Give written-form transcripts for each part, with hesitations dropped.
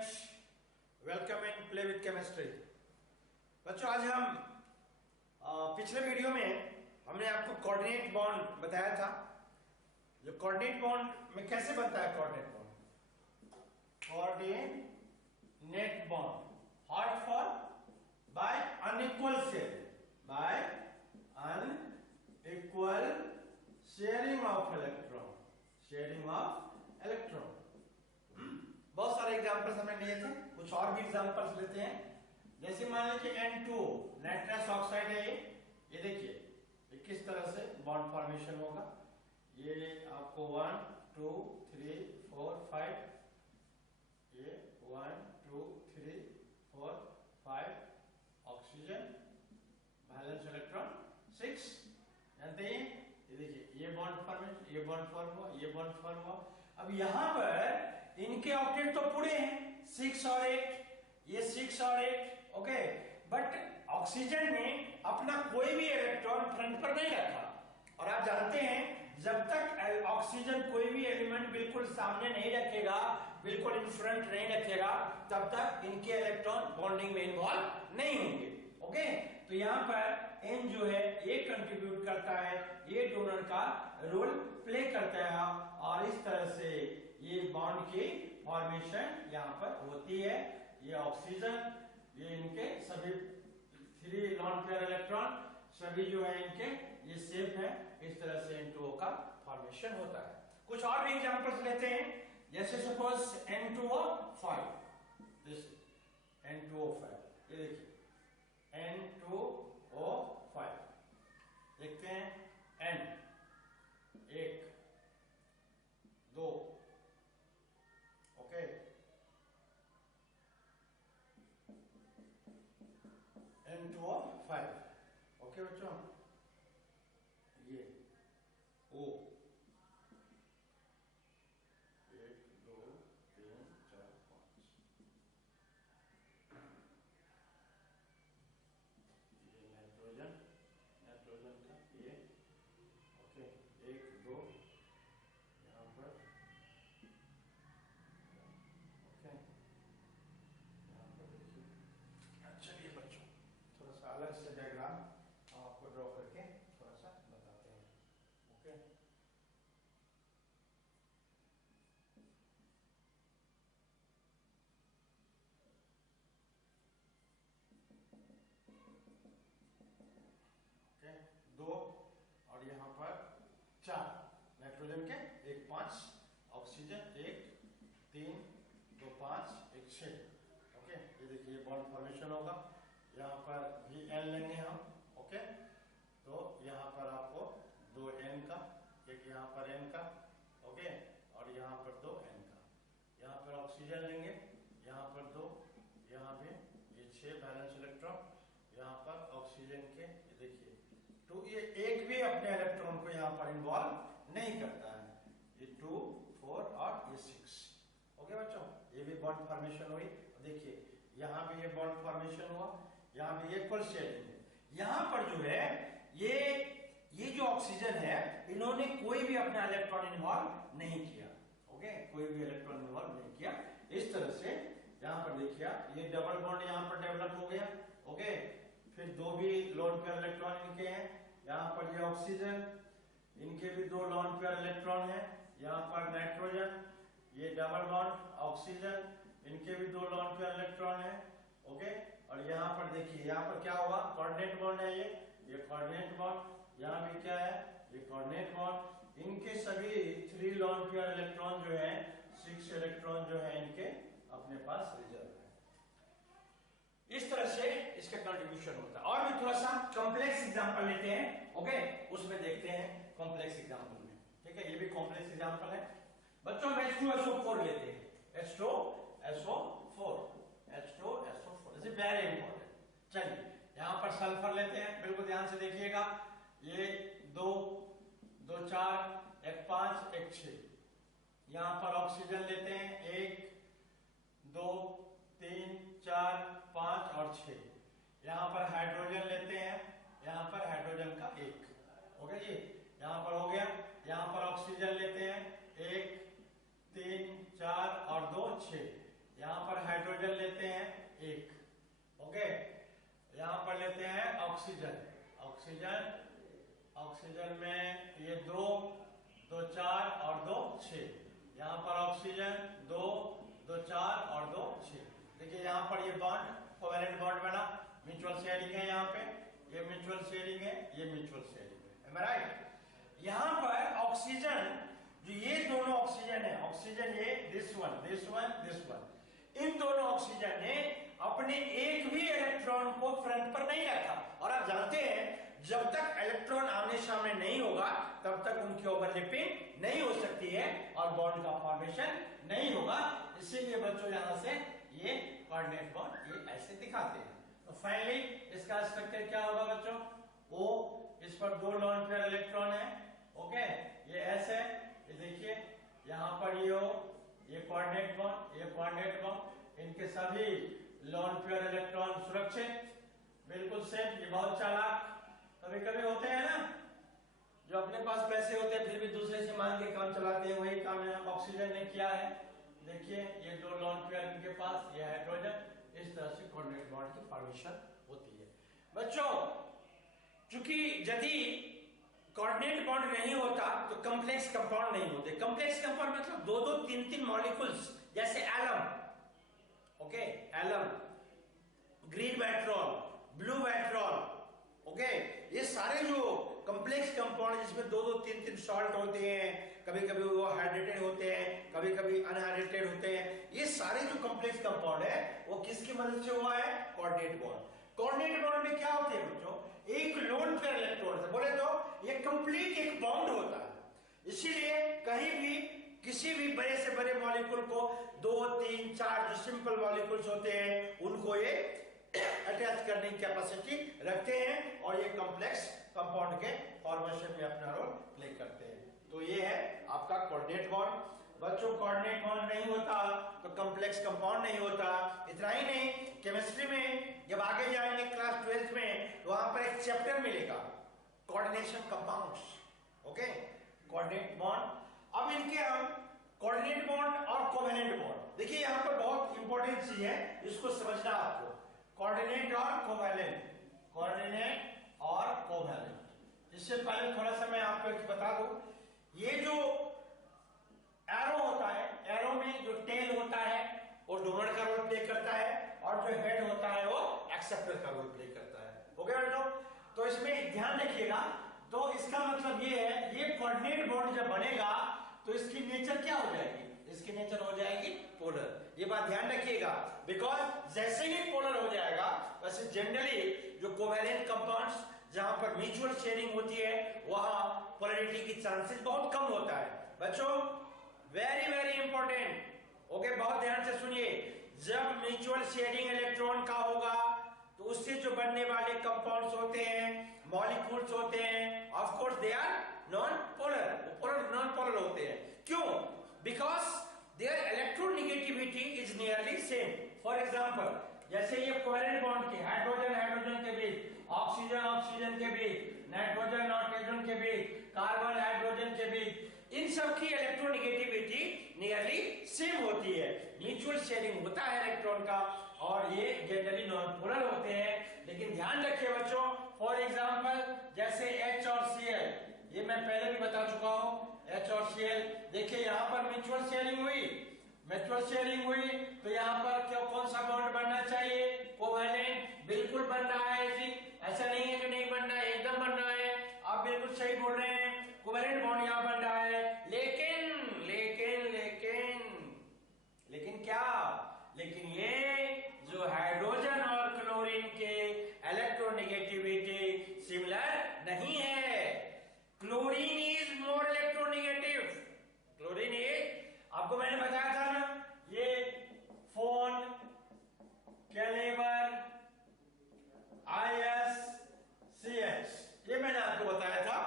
Students, welcome in play with chemistry. बच्चों, आज हम पिछले वीडियो में हमने आपको कोऑर्डिनेट बॉन्ड बताया था। जो कोऑर्डिनेट बॉन्ड में कैसे बनता है coordinate bond hot for by unequal sharing, by unequal sharing of electron, बहुत सारे एग्जांपल्स हमने लिए थे, कुछ और भी एग्जांपल्स लेते हैं। जैसे मान लीजिए N2 नाइट्रस ऑक्साइड है, ये देखिए ये किस तरह से बॉन्ड फॉर्मेशन होगा। ये आपको 1 2 3 4 5, ये 1 2 3 4 5 ऑक्सीजन, बैलेंस इलेक्ट्रॉन 6, जानते हैं। ये देखिए ये बॉन्ड फॉर्मेशन, ये बॉन्ड फॉर्म हुआ, ये बॉन्ड फॉर्म हुआ। अब यहां पर इनके ऑक्टेट तो पूरे हैं 6 और 8, ये 6 और 8, ओके। बट ऑक्सीजन ने अपना कोई भी इलेक्ट्रॉन फ्रंट पर नहीं रखा। और आप जानते हैं जब तक ऑक्सीजन कोई भी एलिमेंट बिल्कुल सामने नहीं रखेगा, बिल्कुल इन फ्रंट नहीं रखेगा, तब तक इनके इलेक्ट्रॉन बॉन्डिंग में इन्वॉल्व नहीं होंगे, ओके। तो यहां पर N जो है ये कंट्रीब्यूट करता है, ये डोनर का रोल प्ले करता है, और इस तरह से ये बॉन्ड की फॉर्मेशन यहां पर होती है। ये ऑक्सीजन, ये इनके सभी 3 लॉन पेयर इलेक्ट्रॉन सभी जो है इनके ये शेप है, इस तरह से N2O का फॉर्मेशन होता है। कुछ और भी एग्जांपल्स लेते हैं, जैसे सपोज N2O5, दिस N2O5, ये देखिए N2O5, देखते हैं N 1 2, ओके, N2O5, ओके बच्चों। ये O 1 2 3 4 5, ये नाइट्रोजन का ये, ओके, 1 2 यहां पर, ओके, यहां पर देखिए। चलिए बच्चों, थोड़ा सा अलग से डायग्राम हम आपको ड्रॉ करके थोड़ा सा बताते हैं, ओके। ओके, 2 और यहाँ पर 4 नाइट्रोजन के, 1 5 ऑक्सीजन, 1 3 2 5 1 6, ओके। ये देखिए बॉन्ड फॉर्मेशन होगा। यहाँ पर भी N लेंगे हम, ओके। तो यहाँ पर आपको 2 N का, एक यहाँ पर N का, ओके, और यहाँ पर 2 N का। यहाँ पर ऑक्सीजन लेंगे, यहाँ पर 2, यहाँ पे ये 6 बैलेंस इलेक्ट्रॉन, यहाँ पर ऑक्सीजन के ये देखिए 2, ये एक भी अपने इलेक्ट्रॉन को यहाँ पर इन्वॉल्व नहीं करता है। ये 2 4 और ये 6, ओके बच्चों। ये भी बॉन्ड फॉर्मेशन हुई, देखिए यहाँ पे ये बॉन्ड फॉर्मेशन हुआ, यहाँ पे इक्वल शेयरिंग है। यहाँ पर जो है ये जो ऑक्सीजन है, इन्होंने कोई भी अपना इलेक्ट्रॉन इन्वॉल्व नहीं किया, ओके, कोई भी इलेक्ट्रॉन इन्वॉल्व नहीं किया। इस तरह से यहाँ पर देखिए ये डबल बॉन्ड यहाँ पर डेवलप हो गया, ओके। फिर 2 भी लोन पेयर इलेक्ट्रॉन इनके हैं, यहाँ पर ये ऑक्सीजन, इनके भी 2 लोन पेयर इलेक्ट्रॉन है। यहाँ पर नाइट्रोजन, ये डबल बॉन्ड ऑक्सीजन, इनके भी 2 लोन पेयर इलेक्ट्रॉन है, ओके। और यहाँ पर देखिए यहाँ पर क्या हुआ, कोऑर्डिनेट बॉन्ड है, ये कोऑर्डिनेट बॉन्ड, यहाँ भी क्या है, ये कोऑर्डिनेट बॉन्ड। इनके सभी 3 लोन पेयर इलेक्ट्रॉन जो है, 6 इलेक्ट्रॉन जो है इनके अपने पास रिजर्व है। इस तरह से इसका कंट्रीब्यूशन होता है। और भी थोड़ा सा कॉम्प्लेक्स एग्जांपल लेते हैं, ओके, उसमें देखते हैं कॉम्प्लेक्स एग्जांपल में, ठीक है। ये भी कॉम्प्लेक्स एग्जांपल है बच्चों। H2SO4 लेते हैं, H2SO4, this is very important. चलिए यहां पर सल्फर लेते हैं, बिल्कुल ध्यान से देखिएगा। ये 2 2 4 1 5 1 6। यहां पर ऑक्सीजन लेते हैं, 1 2 3 4 5 और 6। यहां पर हाइड्रोजन लेते हैं, यहां पर हाइड्रोजन का 1, ओके जी, यहां पर हो गया। यहां पर ऑक्सीजन लेते हैं, 1 3 4 और 2 6। यहाँ पर हाइड्रोजन लेते हैं एक, ओके, यहाँ पर लेते हैं ऑक्सीजन, ऑक्सीजन, ऑक्सीजन में ये 2, 2 4 और 2 6, यहाँ पर ऑक्सीजन 2, 2 4 और 2 6। देखिए यहाँ पर ये बॉन्ड कोवैलेंट बॉन्ड बना, म्यूचुअल शेयरिंग है, यहाँ पे ये म्यूचुअल शेयरिंग है, ये म्यूचुअल शेयरिंग है, am I right? यहाँ पर ऑक्सीजन, जो ये दोनों ऑक्सीजन है, ऑक्सीजन ये this one, this one, this one, इन दोनों ऑक्सीजन ने अपने एक भी इलेक्ट्रॉन को फ्रंट पर नहीं रखा। और आप जानते हैं जब तक इलेक्ट्रॉन आमने सामने नहीं होगा तब तक उनकी ओवरलैपिंग नहीं हो सकती है और बॉन्ड का फॉर्मेशन नहीं होगा। इसीलिए बच्चों यहां से ये कोऑर्डिनेट बॉन्ड ये ऐसे दिखाते हैं। तो फाइनली इसका स्ट्रक्चर क्या होगा बच्चों? O, इस पर 2 लोन पेयर इलेक्ट्रॉन है, ओके, ये S है, ये देखिए यहाँ पर ये O, ये कोऑर्डिनेट बॉन्ड, ये कोऑर्डिनेट बॉन्ड, इनके सभी लोन पेयर इलेक्ट्रॉन सुरक्षित, बिल्कुल सेफ। ये बहुत चालाक कभी कभी होते हैं ना, जो अपने पास पैसे होते हैं फिर भी दूसरे से मांग के काम चलाते हैं, वही काम यहाँ ऑक्सीजन ने किया है। देखिए ये 2 लोन पेयर इनके पास, ये हाइड्रोजन, इस तरह से कोऑर्डिनेट बॉन्ड की फॉर्मेशन होती है। बच्चों चूंकि यदि कोऑर्डिनेट बॉन्ड नहीं होता तो कॉम्प्लेक्स कंपाउंड नहीं होते। कॉम्प्लेक्स कंपाउंड मतलब 2-2, 3-3 मॉलिक्यूल्स, जैसे alum, okay, alum, green vitriol, blue vitriol, okay, ये सारे जो कॉम्प्लेक्स कंपाउंड जिसमें 2-2, 3-3 सॉल्ट होते हैं, कभी कभी वो हाइड्रेटेड होते हैं, कभी कभी अनहाइड्रेटेड होते हैं, ये सारे जो कॉम्प्लेक्स कंपाउंड है वो किसकी मदद से हुआ है? Coordinate bond. कोऑर्डिनेट बॉन्ड में क्या होते हैं बच्चों? एक लोन पेयर इलेक्ट्रॉन से, बोले तो ये कंप्लीट एक बॉन्ड होता है। इसीलिए कहीं भी किसी भी बड़े से बड़े मॉलिक्यूल को 2, 3, 4 जो सिंपल मॉलिक्यूल्स होते हैं उनको ये अटैच करने की कैपेसिटी रखते हैं और ये कॉम्प्लेक्स कंपाउंड के फॉर्मेशन में अपना रोल प्ले करते हैं। तो ये है आपका कोऑर्डिनेट बॉन्ड। बच्चों कोऑर्डिनेट बॉन्ड नहीं होता तो कॉम्प्लेक्स कंपाउंड नहीं होता। इतना ही नहीं, केमिस्ट्री में जब आगे जाएंगे क्लास 12th में तो वहां पर एक चैप्टर मिलेगा coordination compounds, okay, coordinate bond. अब इनके हम कोऑर्डिनेट बॉन्ड और कोवैलेंट बॉन्ड, देखिए यहाँ पर बहुत इंपॉर्टेंट चीज है, इसको समझना आपको। कोऑर्डिनेट और कोवैलेंट, कोऑर्डिनेट और कोवैलेंट। इससे पहले थोड़ा सा मैं आपको एक बता दूं, ये जो एरो होता है, एरो में जो टेल होता है वो डोनर का रोल प्ले करता है और जो हेड होता है वो एक्सेप्टर का रोल प्ले करता है, ओके बेटो? तो इसमें ध्यान रखिएगा। तो इसका मतलब ये है, ये कोऑर्डिनेट बॉन्ड जब बनेगा तो इसकी नेचर क्या हो जाएगी? इसकी नेचर हो जाएगी पोलर। ये बात ध्यान रखिएगा, बिकॉज जैसे ही पोलर हो जाएगा वैसे जनरली जो कोवैलेंट कंपाउंड्स जहां पर म्यूचुअल शेयरिंग होती है वहां पोलैरिटी की चांसेस बहुत कम होता है। बच्चों वेरी वेरी इंपॉर्टेंट, ओके, बहुत ध्यान से सुनिए। जब म्यूचुअल शेयरिंग इलेक्ट्रॉन का होगा तो उससे जो बनने वाले कंपाउंड्स होते हैं, मॉलिक्यूल्स होते हैं, of course they are non polar, polar non polar होते हैं। क्यों? Because their electronegativity is nearly same. For example जैसे ये कोवैलेंट बॉन्ड के हाइड्रोजन हाइड्रोजन के बीच, ऑक्सीजन ऑक्सीजन के बीच, नाइट्रोजन नाइट्रोजन के बीच, कार्बन हाइड्रोजन के बीच, इन सब की इलेक्ट्रोनेगेटिविटी नियरली सेम होती है। म्यूचुअल शेयरिंग होता है इलेक्ट्रॉन का और ये जनरली नॉन पोलर होते हैं। लेकिन ध्यान रखिए बच्चों, फॉर एग्जांपल जैसे H और Cl, ये मैं पहले भी बता चुका हूं, H और Cl, देखिए यहां पर म्यूचुअल शेयरिंग हुई, म्यूचुअल शेयरिंग हुई तो यहाँ पर क्या कौन सा बॉन्ड बनना चाहिए? कोवैलेंट। बिल्कुल बन रहा है जी, ऐसा नहीं है कि नहीं बन रहा है, एकदम बन रहा है, आप बिल्कुल सही बोल रहे हैं, कोवैलेंट बॉन्ड यहाँ बन रहा है। लेकिन लेकिन लेकिन लेकिन क्या? लेकिन ये जो हाइड्रोजन और क्लोरीन के इलेक्ट्रोनेगेटिविटी सिमिलर नहीं है। Chlorine is more electronegative, chlorine is, आपको मैंने बताया था ना, ये फोन, कैलेबर, ISCH, ये मैंने आपको बताया था,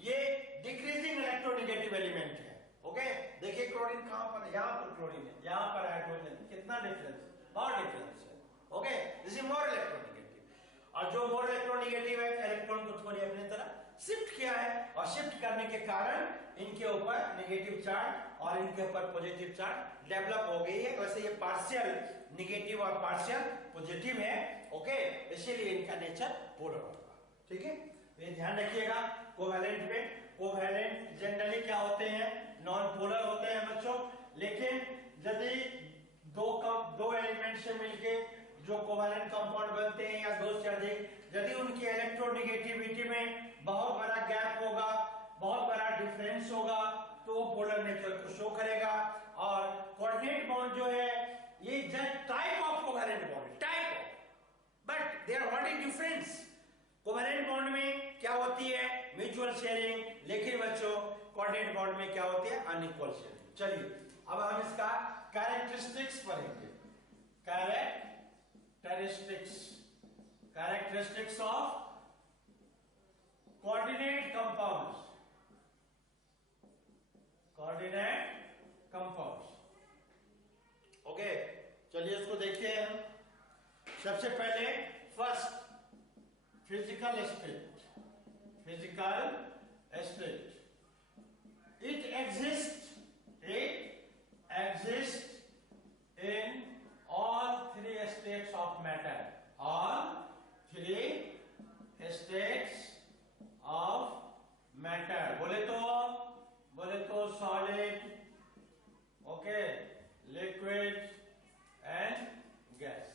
ये डिक्रीजिंग इलेक्ट्रोनेगेटिव एलिमेंट है, ओके। देखिए क्लोरीन कहां पर है? यहां पर क्लोरीन है, यहां पर हाइड्रोजन, कितना डिफरेंस, बहुत डिफरेंस है, okay. This is more electronegative. और जो मोर इलेक्ट्रोनेगेटिव है इलेक्ट्रॉन को थोड़ी अपनी तरफ शिफ्ट किया है, और शिफ्ट करने के कारण इनके ऊपर नेगेटिव चार्ज और इनके ऊपर पॉजिटिव चार्ज डेवलप हो गई है। वैसे ये पार्शियल नेगेटिव और पार्शियल पॉजिटिव है, ओके, इसीलिए इनका नेचर पोलर होगा, ठीक है। ये ध्यान रखिएगा। कोवैलेंट में, कोवैलेंट जनरली क्या होते हैं, नॉन पोलर होते हैं बच्चों, लेकिन यदि दो एलिमेंट से मिलके जो कोवैलेंट कंपाउंड बनते हैं या दो से अधिक, यदि उनकी इलेक्ट्रोनेगेटिविटी में बहुत बड़ा गैप होगा, बहुत बड़ा डिफरेंस होगा, तो वो पोलर नेचर को शो करेगा। और कोऑर्डिनेट बॉन्ड जो है ये just type of covalent bond, type of, but they are what is difference. Covalent bond में क्या होती है, म्यूचुअल शेयरिंग, लेकिन बच्चों कोऑर्डिनेट बॉन्ड में क्या होती है, अनइक्वल शेयरिंग। चलिए अब हम इसका कैरेक्टरिस्टिक्स पढ़ेंगे। Characteristics of coordinate compounds, okay. चलिए इसको देखते हैं। सबसे पहले first physical aspect, it exists in all three states of matter, all three states of matter। बोले तो solid, okay, liquid and gas,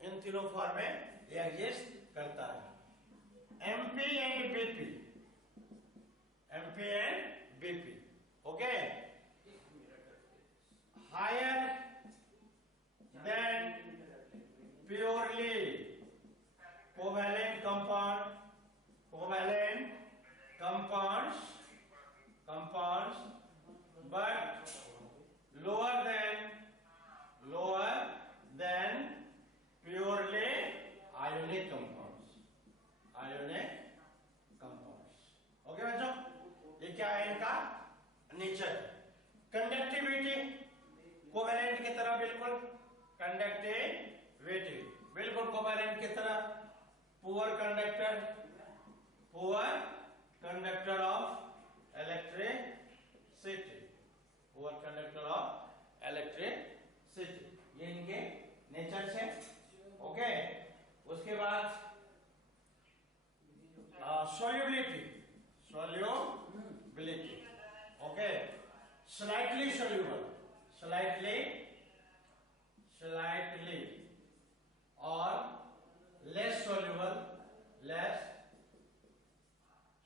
इन तीनों फॉर्म में ये एग्जिस्ट करता है। MP and BP, okay, higher than purely covalent compounds, but lower than purely ionic compounds, okay बच्चों। ये क्या है, इनका नेचर। कंडक्टिविटी कोवैलेंट की तरह, बिल्कुल कंडक्टिविटी बिल्कुल कोवैलेंट की तरह। पुअर कंडक्टर ऑफ इलेक्ट्रिसिटी, ये इनके नेचर से, ओके। उसके बाद solubility, okay, slightly soluble, slightly or less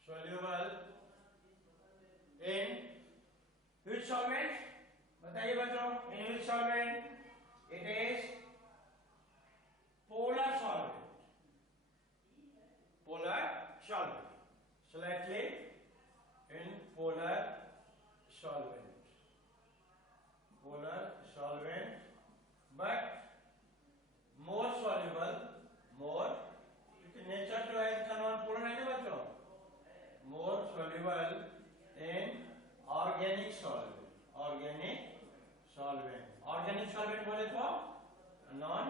soluble in which solvent, बताइए बच्चों, in which solvent? It is polar solvent, slightly in polar solvent, but more soluble, क्योंकि nature जो है इसका नॉन पोलर है ना बच्चों, more soluble in organic solvent बोले तो नॉन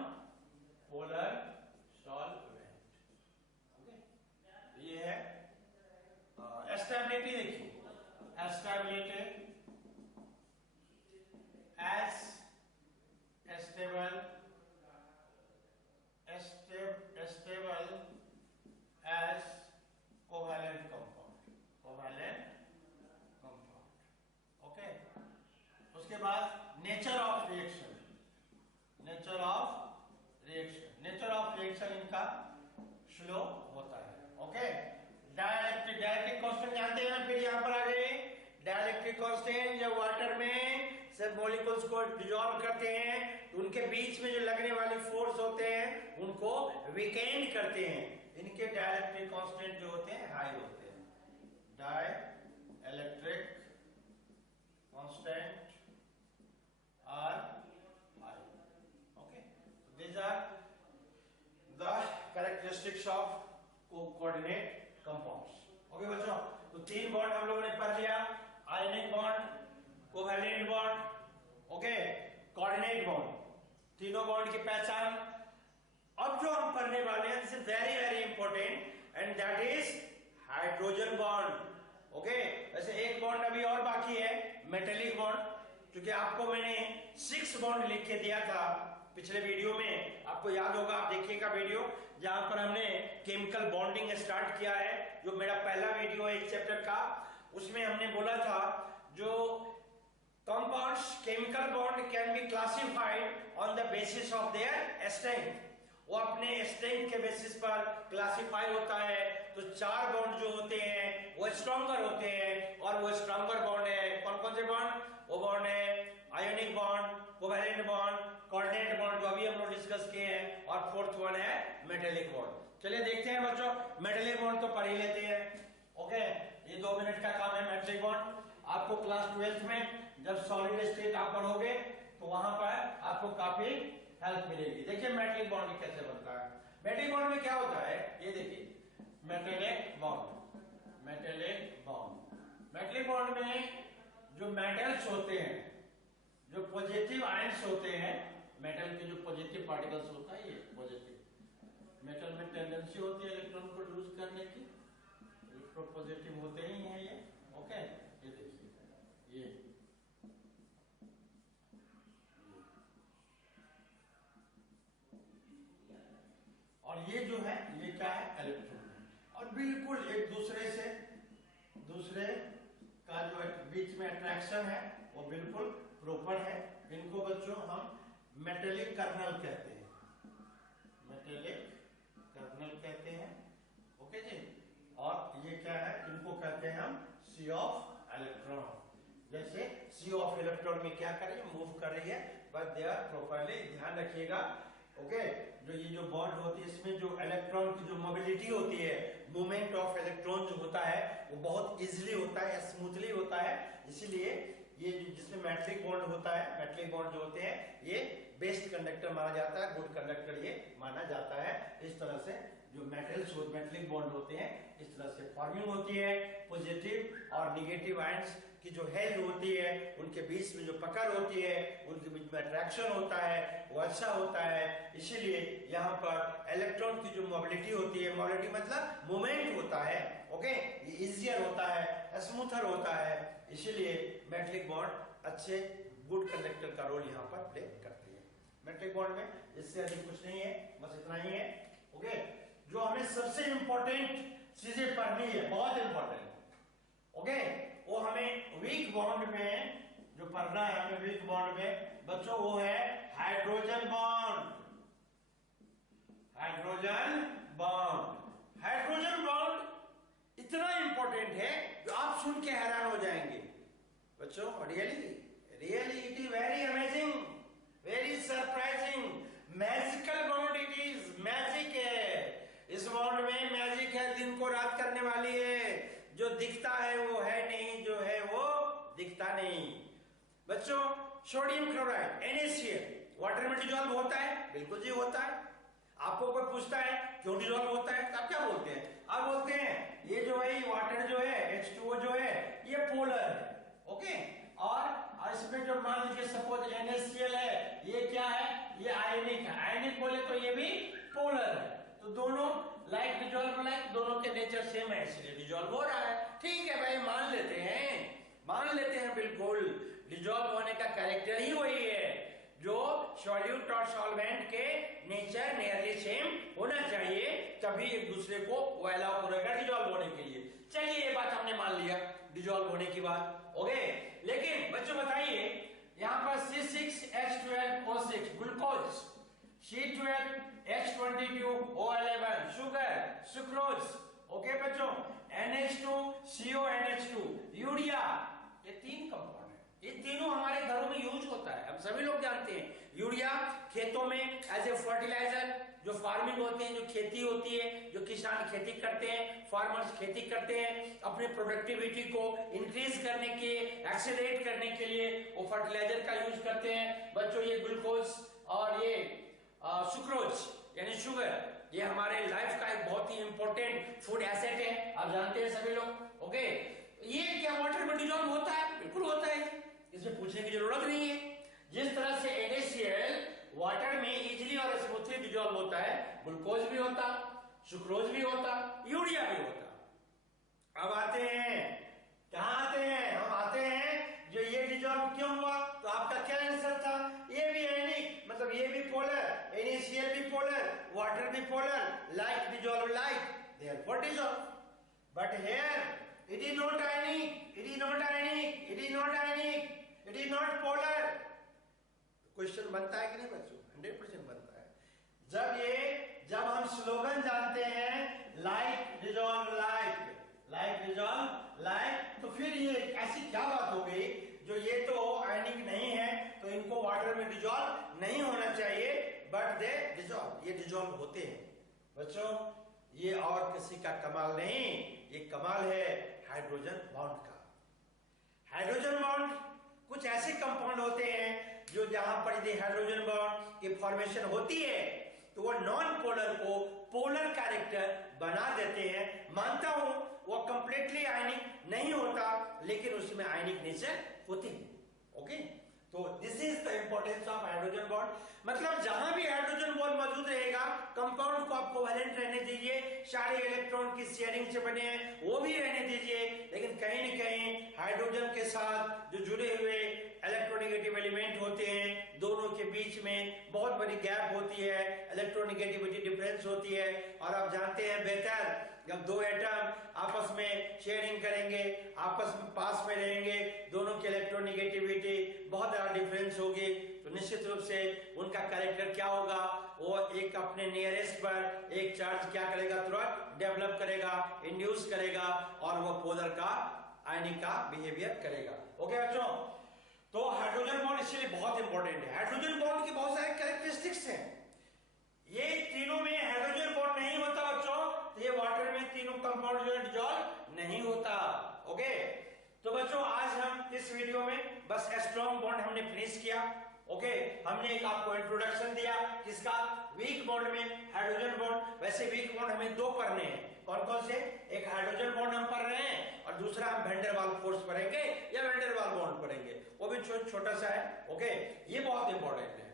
पोलर सॉल्वेंट, ओके। ये है स्टेबिलिटी। देखिए stability, as stable as covalent compound, okay. उसके बाद नेचर ऑफ रिएक्शन इनका स्लो होता है, ओके। डाइलेक्ट्रिक कांस्टेंट जानते हैं ना, फिर यहां पर आ गए डाइलेक्ट्रिक कांस्टेंट। जब वाटर में सब मॉलिक्यूल्स को डिसॉल्व करते हैं तो उनके बीच में जो लगने वाले फोर्स होते हैं उनको वीकेंड करते हैं। इनके डाइलेक्ट्रिक कांस्टेंट जो होते हैं हाई होते हैं, dielectric constant are high, okay. These are the characteristics of coordinate compounds, okay बच्चों। तो तीन बॉन्ड हम लोगों ने पढ़ लिया, ionic bond, covalent bond, okay, coordinate bond, तीनों बॉन्ड की पहचान। अब जो हम पढ़ने वाले हैं, this is very important, and that is hydrogen bond. Okay, वैसे एक बॉन्ड अभी और बाकी है, मेटेलिक बॉन्ड, क्योंकि आपको मैंने 6 बॉन्ड लिख के दिया था पिछले वीडियो में, आपको याद होगा, आप देखिएगा वीडियो जहां पर हमने केमिकल बॉन्डिंग स्टार्ट किया है, जो मेरा पहला वीडियो है इस चैप्टर का। उसमें हमने बोला था जो compounds chemical bond can be classified on the basis of their strength, वो अपने स्ट्रेंथ के बेसिस पर क्लासिफाई होता है। तो 4 बॉन्ड जो होते हैं वो स्ट्रॉन्गर होते हैं, और वो स्ट्रॉन्गर बॉन्ड है कौन कौन से बॉन्ड, वो बॉन्ड है ionic bond, covalent bond, coordinate bond जो अभी हम लोग डिस्कस किए हैं, और 4th वन है मेटेलिक बॉन्ड। चलिए देखते हैं बच्चों, मेटेलिक बॉन्ड तो पढ़ ही लेते हैं। ओके, ये 2 मिनट का काम है मेटेलिक बॉन्ड। आपको क्लास 12th में जब सॉलिड स्टेट आप पढ़ोगे तो वहां पर आपको काफी हेल्प मिलेगी। देखिए मेटेलिक बॉन्ड कैसे बनता है। मेटेलिक बॉन्ड में क्या होता है, ये देखिए metallic bond, metallic bond, metallic bond में जो मेटल्स होते हैं, जो पॉजिटिव आयंस होते हैं, मेटल के जो पॉजिटिव पार्टिकल्स होता है, ये पॉजिटिव, मेटल में टेंडेंसी होती है इलेक्ट्रॉन को लूज करने की, इलेक्ट्रॉन पॉजिटिव होते ही हैं ये। ओके, ये देखिए ये और ये जो है ये क्या है, इलेक्ट्रॉन है, और बिल्कुल एक दूसरे से दूसरे का जो बीच में अट्रैक्शन है वो बिल्कुल प्रॉपर है। इनको बच्चों हम मेटेलिक कर्नल कहते हैं, मेटेलिक कर्नल कहते हैं। ओके जी, और ये क्या है, इनको कहते हैं हम सी ऑफ इलेक्ट्रॉन। जैसे सी ऑफ इलेक्ट्रॉन में क्या कर रही है, मूव कर रही है, बट दे आर प्रॉपरली, ध्यान रखिएगा। ओके, जो ये जो बॉन्ड होती है इसमें जो इलेक्ट्रॉन की जो मोबिलिटी होती है, मूवमेंट ऑफ इलेक्ट्रॉन जो होता है वो बहुत इजीली होता है, स्मूथली होता है। इसीलिए ये जिसमें मेटेलिक बॉन्ड होता है, मेटेलिक बॉन्ड जो होते हैं ये बेस्ट कंडक्टर माना जाता है, गुड कंडक्टर ये माना जाता है। इस तरह से जो मेटल्स मेटेलिक बॉन्ड होते हैं इस तरह से फॉर्मिंग होती है। पॉजिटिव और निगेटिव आयंस की जो हेल्थ होती है, उनके बीच में जो पकड़ होती है, उनके बीच में अट्रैक्शन होता है, वो अच्छा होता है। इसीलिए यहाँ पर इलेक्ट्रॉन की जो मोबिलिटी होती है, मोबिलिटी मतलब मूवमेंट होता है, ओके, ये इजियर होता है, स्मूथर होता है। इसीलिए मेटेलिक बॉन्ड अच्छे गुड कंडक्टर का रोल यहाँ पर प्ले करती है। मेटेलिक बॉन्ड में इससे अधिक कुछ नहीं है, बस इतना ही है। ओके, जो हमें सबसे इंपॉर्टेंट चीजें पढ़नी है, बहुत इंपॉर्टेंट, ओके, वो हमें वीक बॉन्ड में जो पढ़ना है, हमें वीक बॉन्ड में बच्चों वो है hydrogen bond. Hydrogen bond, hydrogen bond इतना इंपॉर्टेंट है जो आप सुन के हैरान हो जाएंगे बच्चों। Really really it is very amazing, very surprising, magical bond, it is magic है। इस बॉन्ड में मैजिक है, दिन को रात करने वाली है। जो दिखता है वो है नहीं, जो है वो दिखता नहीं। बच्चों, सोडियम क्लोराइड NaCl वाटर में डिजॉल्व होता है, बिल्कुल जी होता है। आपको कोई पूछता है क्यों डिजॉल्व होता है, तो आप क्या बोलते हैं, आप बोलते हैं ये जो है वाटर जो है H2O जो है ये पोलर है, ओके, और इसमें जो मान लीजिए सपोज NaCl है, ये क्या है, ये आयनिक है। आयनिक बोले तो ये भी पोलर है, तो दोनों लाइक डिजॉल्व लाइक, दोनों के नेचर सेम है, इसलिए डिजॉल्व हो रहा है। ठीक है भाई, मान लेते हैं बिल्कुल, डिजॉल्व होने का कैरेक्टर ही वही है जो सॉल्यूट और सॉल्वेंट के नेचर नियरली सेम होना चाहिए, तभी एक दूसरे को वो अलाउ करेगा डिजॉल्व होने के लिए। चलिए ये बात हमने मान लिया डिजॉल्व होने की बात, ओके। लेकिन बच्चों बताइए, यहाँ पर C6H12O6 glucose, C12H22O11 sugar, sucrose, okay बच्चों, NH2CONH2 यूरिया, ये 3 कंपाउंड है। ये तीनों हमारे घरों में यूज होता है, हम सभी लोग जानते हैं। यूरिया खेतों में एज ए फर्टिलाइजर, जो फार्मिंग होते हैं, जो खेती होती है, जो किसान खेती करते हैं, फार्मर्स खेती करते हैं, अपने प्रोडक्टिविटी को इंक्रीज करने के, एक्सेलरेट करने के लिए वो फर्टिलाइजर का यूज करते हैं। बच्चों, ये ग्लूकोज और ये सुक्रोज यानी शुगर, ये हमारे लाइफ का एक बहुत ही इंपॉर्टेंट फूड एसेट है, आप जानते हैं सभी लोग, ओके। ये क्या वाटर में डिजॉल्व होता है, बिल्कुल होता है, इसमें पूछने की जरूरत नहीं है। जिस तरह से NaCl वाटर में इजीली और स्मूथली डिजॉल्व होता है, ग्लूकोज भी होता, सुक्रोज भी होता, यूरिया भी होता, अब आते हैं, कहाँ आते हैं? हम आते हैं जो ये डिजॉल्व क्यों हुआ, तो आपका क्या आंसर था? ये भी आयनिक, मतलब ये भी पोलर, NaCl भी पोलर, वाटर भी polar, like dissolve like, therefore dissolve. But here it is not ionic, it is not ionic, it is not ionic, it is not polar. Question बनता है कि नहीं बच्चों? 100% बनता है। जब हम स्लोगन जानते हैं like dissolve like, like dissolve like, तो फिर ये ऐसी क्या बात हो गई जो ये तो आयनिक नहीं है तो इनको वाटर में डिजॉल्व नहीं होना चाहिए, बट दे डिजॉल्व, ये डिजॉल्व होते हैं। बच्चों ये और किसी का कमाल नहीं, ये कमाल है हाइड्रोजन बॉन्ड का। हाइड्रोजन बॉन्ड कुछ ऐसे कंपाउंड होते हैं जो जहां पर यदि हाइड्रोजन बॉन्ड की फॉर्मेशन होती है तो वो नॉन पोलर को पोलर कैरेक्टर बना देते हैं। मानता हूं वो कंप्लीटली आयनिक नहीं होता, लेकिन उसमें आयनिक नेचर होते हैं। ओके, तो this is the importance of hydrogen bond. मतलब जहां भी हाइड्रोजन बॉन्ड मौजूद रहेगा, कंपाउंड को आप कोवेलेंट रहने दीजिए, सारे इलेक्ट्रॉन की शेयरिंग से बने हैं वो भी रहने दीजिए, लेकिन कहीं न कहीं हाइड्रोजन के साथ जो जुड़े हुए इलेक्ट्रोनेगेटिव एलिमेंट होते हैं, दोनों के बीच में बहुत बड़ी गैप होती है, इलेक्ट्रोनेगेटिविटी डिफरेंस होती है। और आप जानते हैं बेहतर, जब दो एटम आपस में शेयरिंग करेंगे, आपस में पास में रहेंगे, दोनों की इलेक्ट्रोनेगेटिविटी बहुत ज्यादा डिफरेंस होगी, तो निश्चित रूप से उनका कैरेक्टर क्या होगा, वो एक अपने नियरेस्ट पर एक चार्ज क्या करेगा, तुरंत डेवलप करेगा, इंड्यूस करेगा, और वो पोलर का आयनिक का बिहेवियर करेगा। ओके बच्चों, तो हाइड्रोजन बॉन्ड इसलिए बहुत इंपॉर्टेंट है। हाइड्रोजन बॉन्ड की बहुत सारे कैरेक्टरिस्टिक्स हैं, ये तीनों में हाइड्रोजन बॉन्ड नहीं होता बच्चों, तो ये वाटर में तीनों कंपाउंड जो है डिसॉल्व नहीं होता। ओके, तो बच्चों आज हम इस वीडियो में बस स्ट्रॉन्ग बॉन्ड हमने फिनिश किया। ओके, हमने एक आपको इंट्रोडक्शन दिया किसका, वीक बॉन्ड में हाइड्रोजन बॉन्ड। वैसे वीक बॉन्ड हमें दो पढ़ने हैं, कौन कौन से? एक हाइड्रोजन बॉन्ड हम पढ़ रहे हैं और दूसरा हम वैन डेर वाल्स फोर्स पढ़ेंगे या वैन डेर वाल्स बॉन्ड पढ़ेंगे, वो भी छोटा सा है। ओके, ये बहुत इंपॉर्टेंट है।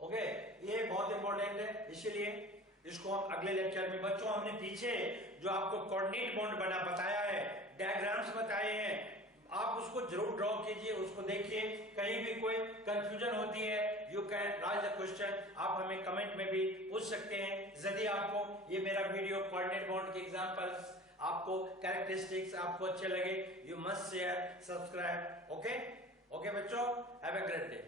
ओके, ये बहुत इंपॉर्टेंट है, इसीलिए इसको हम अगले लेक्चर में, बच्चों हमने पीछे जो आपको कोऑर्डिनेट बॉन्ड बना बताया है, डायग्राम्स बताए हैं, आप उसको जरूर ड्रॉ कीजिए, उसको देखिए, कहीं भी कोई कंफ्यूजन होती है you can rise the question, आप हमें कमेंट में भी पूछ सकते हैं। यदि आपको ये मेरा वीडियो कोऑर्डिनेट बॉन्ड के एग्जांपल्स, आपको कैरेक्टरिस्टिक्स आपको अच्छे लगे, you must share, subscribe. Okay बच्चों, हैव अ ग्रेट डे।